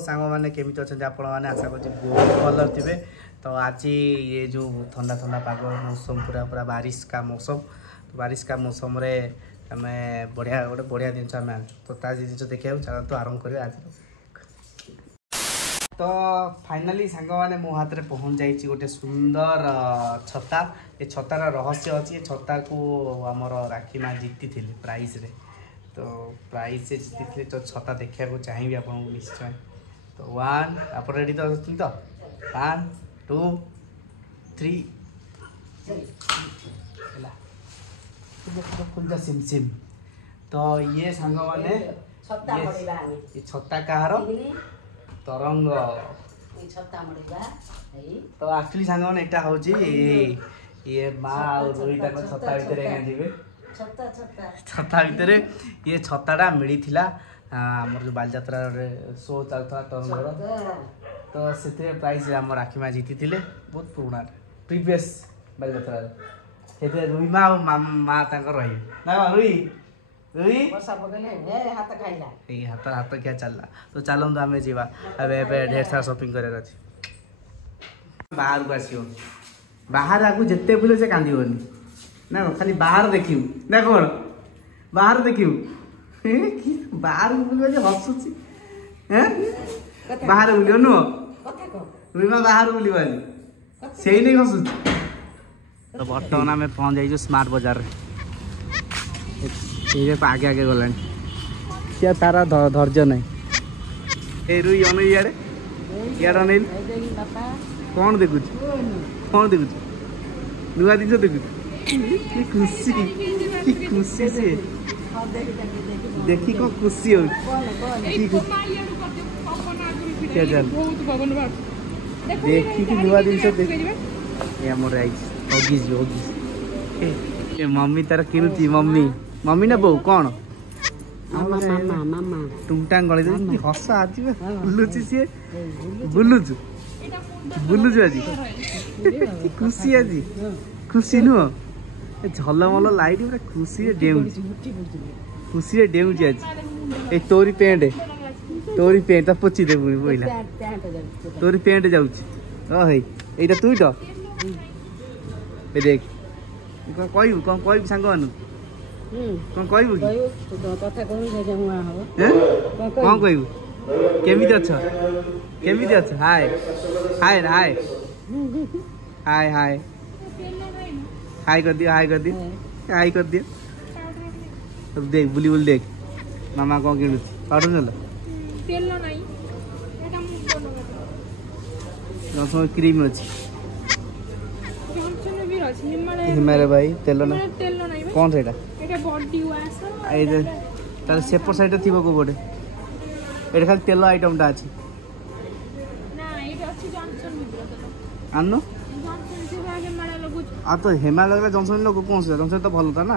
सांग मैंने केमी अच्छा आप आशा कर बहुत भल थे। तो आज ये जो ठंडा ठंडा पाग मौसम पूरा पूरा बारिश का मौसम, तो बारिश का मौसम रे आम बढ़िया गोटे बढ़िया जिन आम तो जिन देखा चलते आरंभ कर आज। तो फाइनाली सांग मैंने मो हाथ में पहुँच जाइए गोटे सुंदर छता। ये छतार रहस्य अच्छी, ये छता को आमर राखी माँ जीति थे प्राइज रे। तो प्राइज से जीति थे तो छता देखा चाहिए आपको निश्चय। तो 1 आप रेडी तो 1 2 3 खुल जा सिम सिम। तो ये सांग मैंने ये छता कहार तरंग तो एक्चुअली सांग मैंने यहाँ हूँ ये माँ रोईटा छता भितर जी छता भितर ये छताटा मिलता आमर जो बालजात्रा शो चलता तरंगर। तो से प्राइज आम राखी माँ जीति थे बहुत पुराणा प्रिवियस बालजात्रा से रुई माँ और माँ रही ना रुई रुई हाथ क्या चलला। तो चलते आम जा ढेर सारा शॉपिंग कर बाहर को आस बाहर आगे जिते बुले से कांदनी ना खाली बाहर देखू ना कौन बाहर देखू बाहर बुल हसुची बाहर बुल नुह रुईमा बाहर बुलवा से नहीं हसुची। तो बर्तमान आम पहुँच जाइए स्मार्ट बाजार आगे आगे गला क्या तारा धैर्य ना ए रुई अन इे इे अनिल कौन देखु कौन देखु नुआ जिन देखु कि खुशी से देखी कौन खुशी हो देखी कि नुआ जिन मोर आई मम्मी तार किणुची मम्मी ना बो कौन टुंगटांग गले हस आज बुलुची सी बुलुचु बुलुचु आज खुशी आज खुशी नुह झलमल लाइट पूरा खुशी डेउची खुशी डेउची आज ए तोरी पेंट तो पोची दे बोला तोरी पेंट जाऊँ एटा तु तो देख कौन कह सांग मान कौन कहबू कौन कहबू केमी अछ हाय हाय हाय हाय हाय हाय कर दियो हाय कर दियो हाय कर दियो। तब देख बुली बुली देख मामा कौन किणु पाउडर नल जॉनसन क्रीम अच्छी हिमालय भाई तेल ना कौन से सेपर साइड थी को गोटे ये खाली तेल आइटम टा अच्छी आन तो हिमालय लगे जॉनसन लोग कौन से जॉनसन तो भल था ना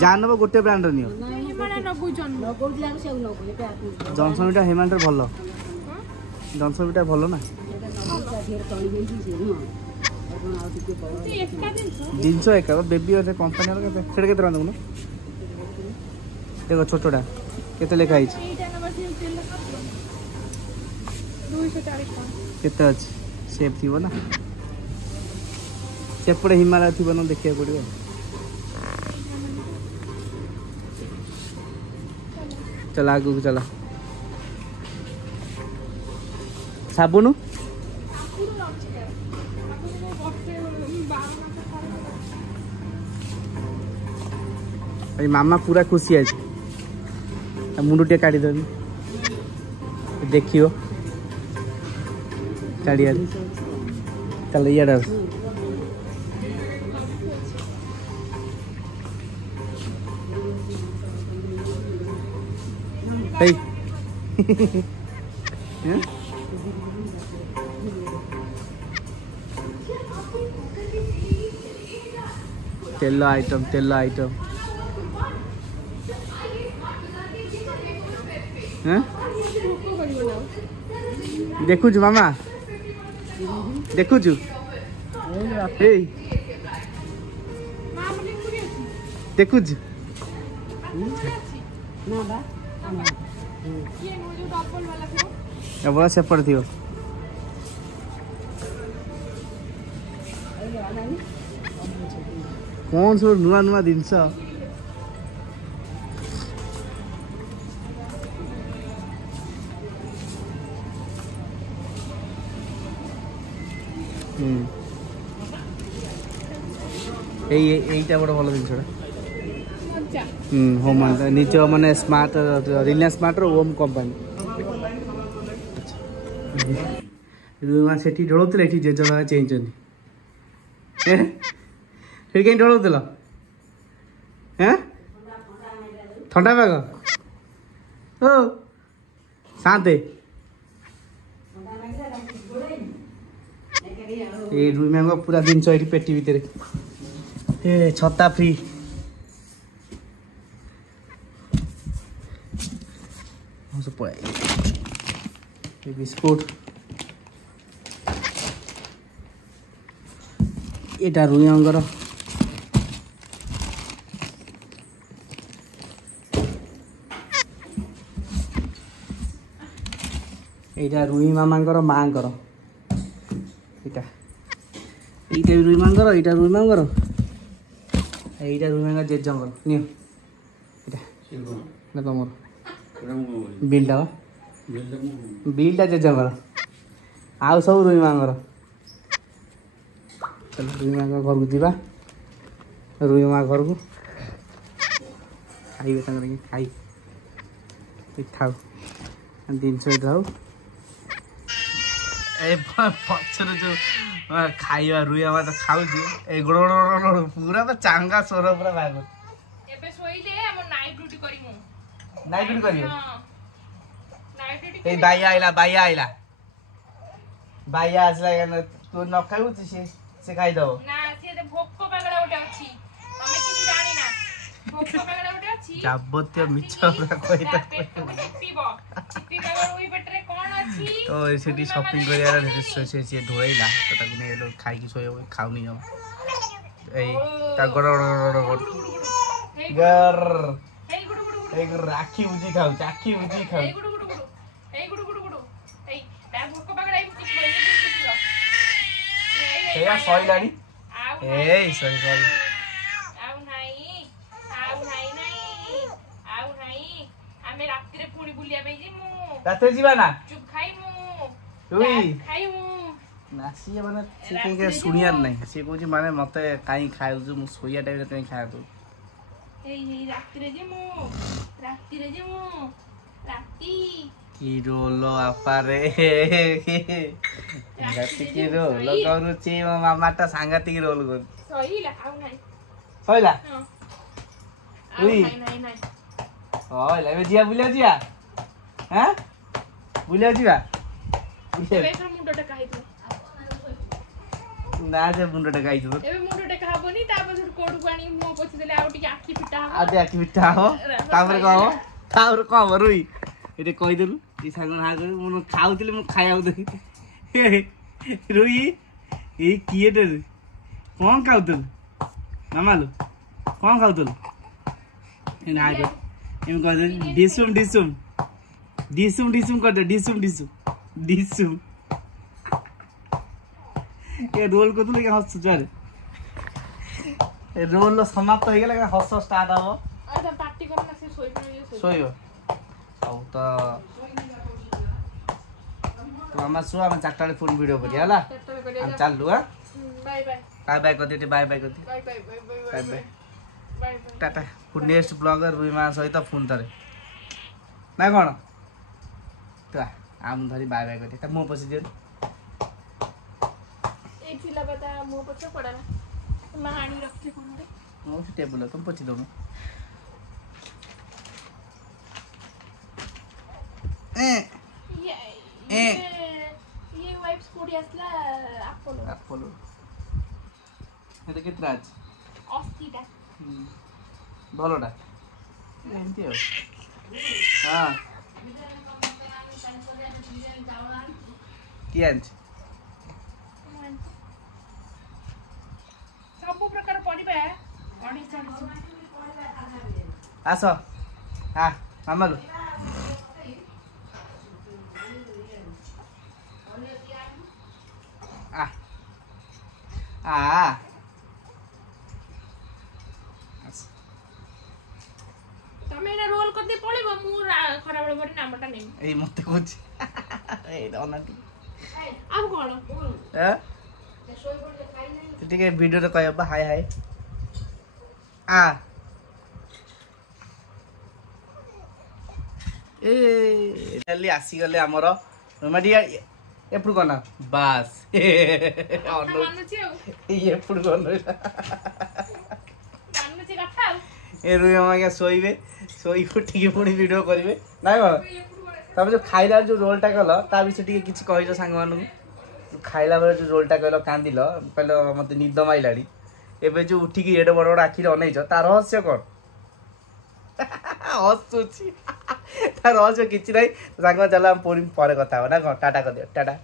जान नब गोटे ब्रांड नियो जॉनसन टा हिमालय भल जॉनसन टा भल ना जिनस एक बेबी अच्छे कंपनी से देखो छोटा के लिखाई केते अच्छी सेफ थी ना सेपटे हिमालय थी ना देखा पड़ो। चला आगू चला साबुन मामा पूरा खुशी आज मुंडे काढ़ी देवी देखियो चारिया चल इे तेल आइटम देखु मामा देखु देखु डबल सेपट थी कौन सब नुआ नुआ जिनस এইটা বড় ভালো জিনিসটা হোম নিজ মানে স্মার্ট রিলায়েন্স স্মার্ট ওম कंपनी सेठी ढोलुले ये जेज चेंज फिर कहीं ढोलुल ठंडा पाग ओ शांते ये रुई मैंगो पूरा दिन ये पेटी भितर ए छत्ता फ्री पड़ाई बिस्कुट एटा रुई अंगर एटा रुई मामांकर मांकर एटा एटा रुई मांगर एटा रुई मांगर एटा रुई मांगर जेजंगर नियो एटा ना तमर बिलटा जेजंगर आउ सब रुई मांगर चलो रुई माँ घर को जीवा रुई माँ घर को खाइबे खाई थाउ दिन थाउ पचर जो खाइबा रुई माँ तो खाऊ गोड़ पूरा तो चांगा स्वर पूरा भाग नाइट ड्यूटी करियो ए बाइया आइला बाइया आसला तू न खाऊ से खाई दो ना से भोक पागला उठे अछि हमें किछ जानि ना भोक पागला उठे अछि जाबत्य मिछरा कोइ त पीबो चिपी पागल ओई पेटरे कोन अछि तो एसिटी शॉपिंग करिया से ढोइला तो ताकि ने लोग खाई की सोय खाउनी हम ए ता गड़ गर ए राखी उजी खाऊ चाखी उजी खाऊ ए गुडु ए ता भोक पागला ई या सॉइलानी ए सॉरी आउ नाही हमें रात रे पुणी बुलिया पे जी मु रात जीवा ना चुप खाई मु तुई खाई मु नासी माने से के सुनियार नहीं से कोजी माने मते काई खाउ जो मु सोया टाइम रे काई खाउ तो ए रात रे जी मु राती की रोल आपारे गाती रोल करूची मो मामा ता सांगाती रोल कर सहीला आउ नाही सहीला हां उई नाही सहीला बे जिया बुलिया जिया हैं बुलिया जिया बेसा मुंडटा काहि तो ना जे मुंडटा काहि तो एबे मुंडटा कहबोनी तापर सुट कोड पानी मो पछि देले आउ टिके आखी पिटा हो आते आखी पिटा हो तापर कहबो रुई एटे कहि देलु ई सागन हा कर मो खाउतिले मो खायाउ दे रुई ए किएटे कोन खाउतल मामालो कोन खाउतल एना आगे एम कह दे डिसुम कर दे डिसुम ए रोल को तुले हस चल ए रोल लो समाप्त हो गेला हस स्टार्ट हो अच्छा पार्टी करना से सोइबो औ त तो हम सुआ हम चारटा फोन वीडियो करिया हला हम चललु हां बाय कति bye tata food next blogger रुईमा सहित फोन तरे ना कोन त आम धरी बाय कति त मो पसी दियो ए थिला बता मो पछ पडा महानी रखे कोन रे मो टेबल तुम पछि दो ये वाइफ स्कूटी असला अपोलो এটা কেতে রাজ 80 টা ভালোটা এমতি हो हां কি আনছ सब प्रकार परिबा आस हां मामालो ତମେ ଏଇନା ରୋଲ କରିଦେଇ ପଳେଇବ ମୁଁ ଖରାବେଳେ ପରେ ନାମଟା ନେବି ଏଇ ମତେ କହୁଛି ଏଇଟା ଅନାଟି ଆଉ କଣ ଟିକେ ଭିଡ଼ିଓରେ କହିବା ହାଇ ହାଇ ଏ ଆସିଗଲେ ଆମର ଏପଟୁ କନା ବାସ୍ ଏପଟୁ କନ ଏ ରୁଇ ଆଜ୍ଞା ଶୋଇବେ ଶୋଇକି ଉଠିକି ପୁଣି ଭିଡ଼ିଓ କରିବେ ନା କଣ ତମେ ଯୋଉ ଖାଇଲା ଯୋଉ ରୋଲଟା କଲ ତା ବିଷୟରେ ଟିକେ କିଛି କହିଲ ସାଙ୍ଗମାନଙ୍କୁ ଖାଇଲା ବେଳେ ଯୋଉ ରୋଲଟା କହିଲ କାନ୍ଦିଲ କହିଲ ମତେ ନିଦ ମାଇଲାଣି ଏବେ ଯୋଉ ଉଠିକି ଏଡେ ବଡ ବଡ ଆଖିରେ ଅନେଇଛ ତା ରହସ୍ୟ କଣ ହସୁଛି ତା ରହସ୍ୟ କିଛି ନାହିଁ ସାଙ୍ଗ ଚାଲ ପୁଣି ପରେ କଥା ହବ ନା କଣ ଟାଟା କରିଦିଅ ଟାଟା